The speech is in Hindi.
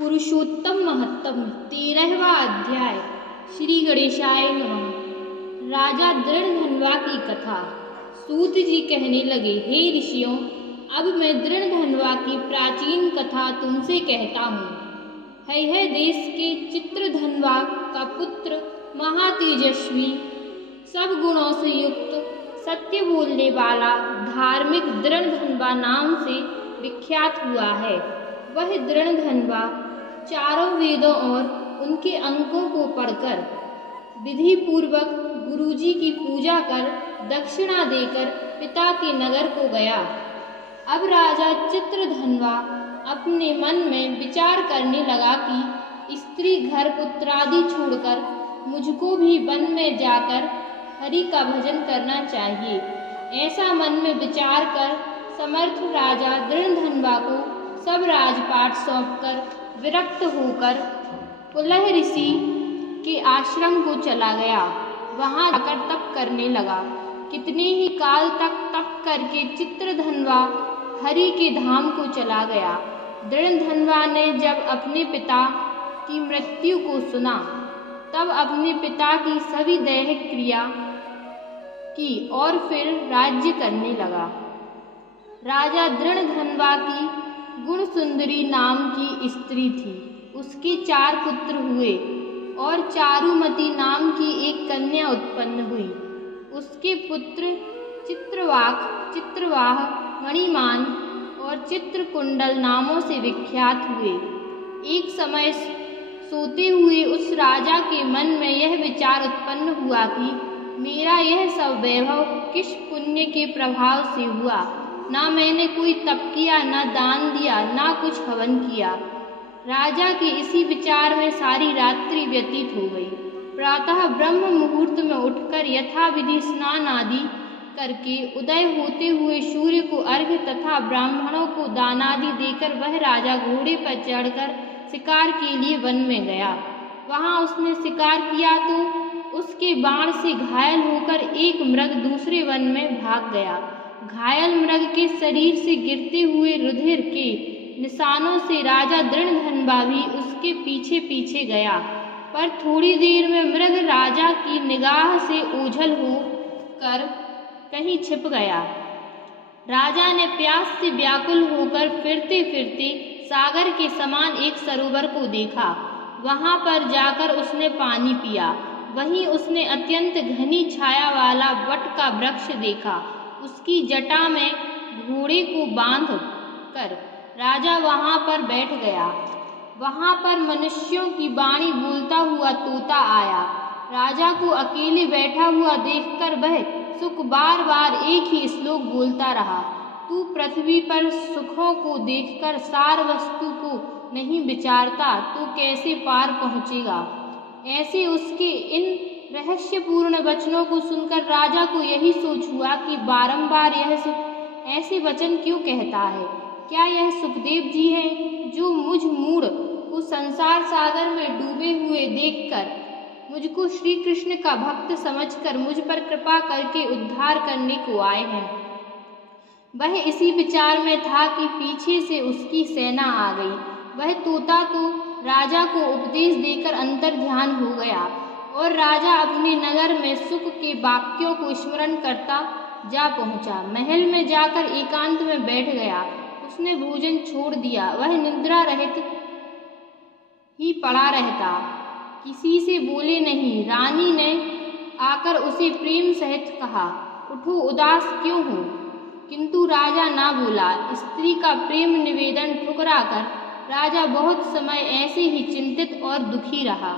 पुरुषोत्तम महत्तम 13वां अध्याय। श्री गणेशाय नमः। राजा दृढ़धन्वा की कथा। सूत जी कहने लगे, हे ऋषियों, अब मैं दृढ़धन्वा की प्राचीन कथा तुमसे कहता हूँ। है देश के चित्रधन्वा का पुत्र महातेजस्वी, सब गुणों से युक्त, सत्य बोलने वाला, धार्मिक दृढ़धन्वा नाम से विख्यात हुआ है। वह दृढ़धन्वा चारों वेदों और उनके अंकों को पढ़कर, विधि पूर्वक गुरुजी की पूजा कर, दक्षिणा देकर पिता के नगर को गया। अब राजा चित्रधन्वा अपने मन में विचार करने लगा कि स्त्री घर पुत्रादि छोड़कर मुझको भी वन में जाकर हरि का भजन करना चाहिए। ऐसा मन में विचार कर समर्थ राजा दृढ़धन्वा को सब राजपाट सौंपकर विरक्त होकर पुलह ऋषि के आश्रम को चला गया। वहां जाकर तप करने लगा। कितने ही काल तक तप करके चित्रधन्वा हरि के धाम को चला गया। दृढ़धन्वा ने जब अपने पिता की मृत्यु को सुना, तब अपने पिता की सभी दैहिक क्रिया की और फिर राज्य करने लगा। राजा दृढ़धन्वा की गुणसुंदरी नाम की स्त्री थी। उसके 4 पुत्र हुए और चारुमती नाम की एक कन्या उत्पन्न हुई। उसके पुत्र चित्रवाक, चित्रवाह, मणिमान और चित्रकुंडल नामों से विख्यात हुए। एक समय सोते हुए उस राजा के मन में यह विचार उत्पन्न हुआ कि मेरा यह सब वैभव किस पुण्य के प्रभाव से हुआ। ना मैंने कोई तप किया, ना दान दिया, ना कुछ हवन किया। राजा के इसी विचार में सारी रात्रि व्यतीत हो गई। प्रातः ब्रह्म मुहूर्त में उठकर यथाविधि स्नान आदि करके उदय होते हुए सूर्य को अर्घ्य तथा ब्राह्मणों को दान आदि देकर वह राजा घोड़े पर चढ़कर शिकार के लिए वन में गया। वहां उसने शिकार किया तो उसके बाण से घायल होकर एक मृग दूसरे वन में भाग गया। घायल मृग के शरीर से गिरते हुए रुधिर के निशानों से राजा दृढ़धन्वा भी उसके पीछे पीछे गया, पर थोड़ी देर में मृग राजा की निगाह से ओझल होकर कहीं छिप गया। राजा ने प्यास से व्याकुल होकर फिरते फिरते सागर के समान एक सरोवर को देखा। वहां पर जाकर उसने पानी पिया। वहीं उसने अत्यंत घनी छाया वाला वट का वृक्ष देखा। उसकी जटा में घोड़े को बांध कर राजा वहां पर बैठ गया। वहां पर मनुष्यों की वाणी बोलता हुआ तोता आया। राजा को अकेले बैठा हुआ देखकर वह सुख बार बार एक ही श्लोक बोलता रहा, तू पृथ्वी पर सुखों को देखकर सार वस्तु को नहीं विचारता तो कैसे पार पहुँचेगा। ऐसे उसके इन रहस्यपूर्ण वचनों को सुनकर राजा को यही सोच हुआ कि बारंबार यह सुख ऐसे वचन क्यों कहता है। क्या यह सुखदेव जी हैं जो मुझ मूढ़ को संसार सागर में डूबे हुए देखकर मुझको श्री कृष्ण का भक्त समझकर मुझ पर कृपा करके उद्धार करने को आए हैं। वह इसी विचार में था कि पीछे से उसकी सेना आ गई। वह तोता तो राजा को उपदेश देकर अंतर ध्यान हो गया और राजा अपने नगर में सुख के वाक्यों को स्मरण करता जा पहुंचा। महल में जाकर एकांत में बैठ गया। उसने भोजन छोड़ दिया। वह निद्रा रहित ही पड़ा रहता, किसी से बोले नहीं। रानी ने आकर उसे प्रेम सहित कहा, उठो, उदास क्यों हो? किंतु राजा ना बोला। स्त्री का प्रेम निवेदन ठुकरा कर राजा बहुत समय ऐसे ही चिंतित और दुखी रहा।